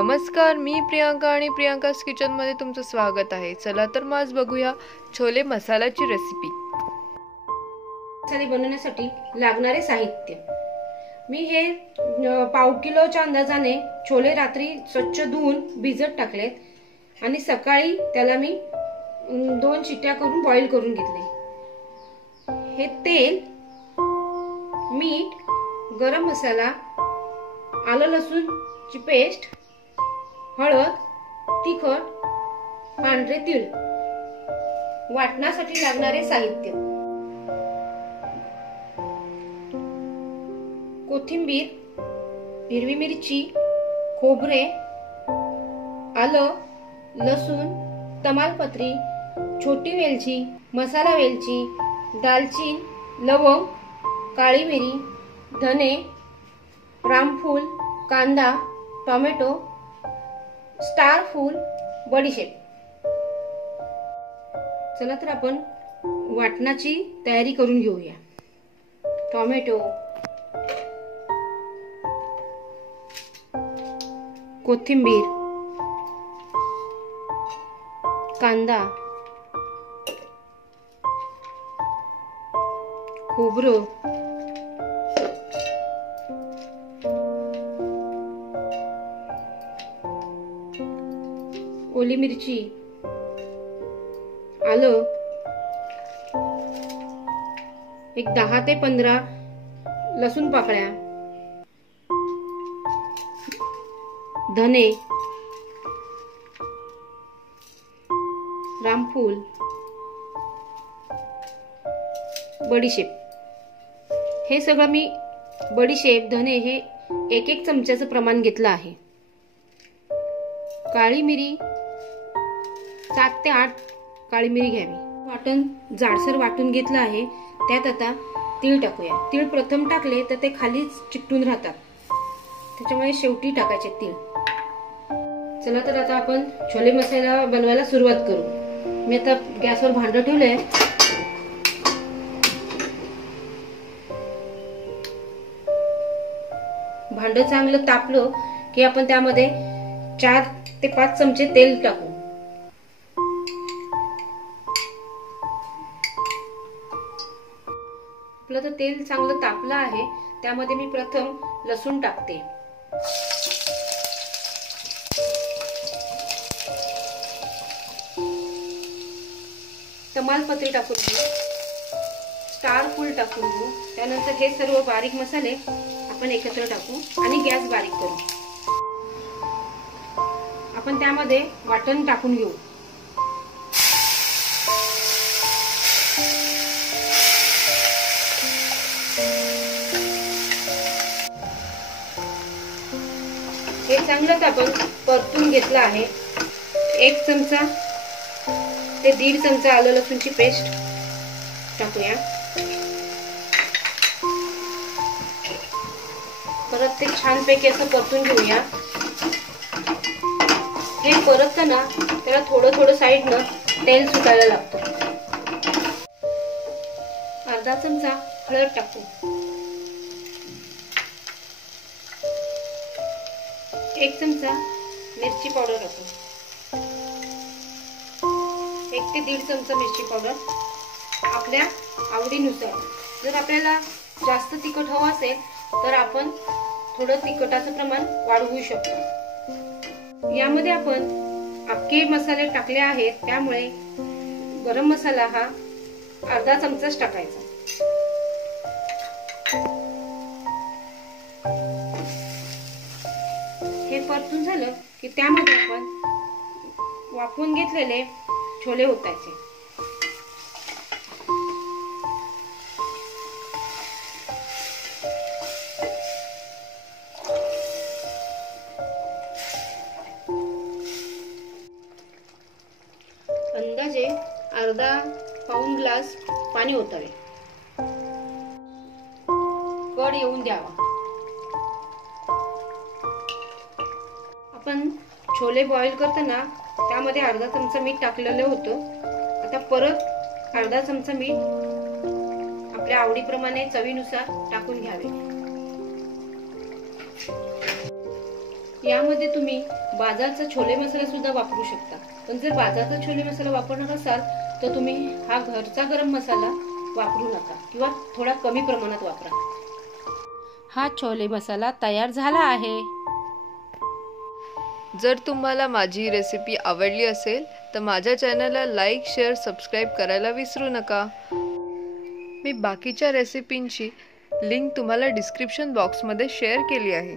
नमस्कार, मी प्रियांका आणि प्रियांकास किचनमध्ये तुमचं स्वागत आहे। चला तर मग आज बघूया छोले मसाल्याची रेसिपी। मसाले बनवण्यासाठी लागणारे साहित्य मी हे पाव किलोच्या अंदाजाने छोले रात्री स्वच्छ धुवून भिजत टाकलेत आणि सकाळी त्याला मी 2 शिट्ट्या करून बॉईल करून घेतले। हे तेल, मीठ, गरम मसाला, आलं लसूणची पेस्ट, हळद, तिखट, पांढरे तीळ। वाटण्यासाठी लागणारे साहित्य: कोथिंबीर, हिरवी मिरची, खोबरे, आलं, लसूण, तमालपत्री, छोटी वेलची, मसाला वेलची, दालचीन, लवंग, काळी मिरी, धने, रामफूल, कांदा, टोमॅटो, स्टार फूल, बडीशेप। चला तर आपण वाटणाची तयारी करून घेऊया। टोमॅटो, कोथिंबीर, कांदा, खोबरं, ओली मिरची, आलं, एक 10 ते 15 लसूण पाकळ्या, धने, रामफूल, बडीशेप। हे सगळं मी बडीशेप, धने हे 1-1 चमच्याचं प्रमाण घेतलं आहे। काळी मिरी 7 ते 8 काळी मिरी घ्यावी। वाटण जाडसर वाटून घेतलं आहे। त्यात आता तीळ टाकूया। तीळ प्रथम टाकले तर ते खालीच चिकटून राहतात, त्याच्यामुळे शेवटी टाकायचे तीळ। चला तर आता आपण छोले मसाला बनवायला सुरुवात करू। मी आता गॅसवर भांडं ठेवलंय। भांडं चांगलं तापलं की आपण त्यामध्ये 4 ते 5 चमचे तेल टाकू। आपलं तर तेल चांगलं तापलं आहे, त्यामध्ये मी प्रथम लसूण टाकते। तमालपत्री टाकून घेऊ, स्टार फूल टाकून घेऊ। त्यानंतर हे सर्व बारीक मसाले आपण एकत्र टाकू आणि गॅस बारीक करू। आपण त्यामध्ये वाटण टाकून घेऊ। हे चांगलंच आपण परतून घेतलं आहे। 1 चमचा ते 1.5 चमचा आलं लसूणची पेस्ट टाकूया। परत ते छानपैकी असं परतून घेऊया। हे परतताना त्याला थोडं थोडं साईडनं तेल सुटायला लागतं। अर्धा चमचा हळद टाकू, 1 चमचा मिरची पावडर टाकू, 1 ते 1.5 चमचा मिरची पावडर आपल्या आवडीनुसार। जर आपल्याला जास्त तिखट हवं असेल तर आपण थोडं तिखटाचं प्रमाण वाढवू शकतो। यामध्ये आपण अख्खे मसाले टाकले आहेत, त्यामुळे गरम मसाला हा अर्धा चमचाच टाकायचा। हे परतून झालं की त्यामध्ये आपण वाफवून घेतलेले छोले ओतायचे। अंदाजे अर्धा पाऊण ग्लास पाणी ओतावे। कड येऊन द्यावा। आपण छोले बॉईल करताना त्यामध्ये अर्धा चमचा मीठ टाकलेलं होतं। आता परत अर्धा चमचा मीठ आपल्या आवडीप्रमाणे चवीनुसार टाकून घ्यावे। यामध्ये तुम्ही बाजारचा छोले मसाला सुद्धा वापरू शकता, पण जर बाजारचा छोले मसाला वापरणार असाल तर तुम्ही हा घरचा गरम मसाला वापरू नका किंवा थोडा कमी प्रमाणात वापरा। हा छोले मसाला तयार झाला आहे। जर तुम्हाला माझी रेसिपी आवडली असेल तर माझ्या चॅनलला लाईक, शेअर, सबस्क्राईब करायला विसरू नका। मी बाकीच्या रेसिपींची लिंक तुम्हाला डिस्क्रिप्शन बॉक्समध्ये शेअर केली आहे।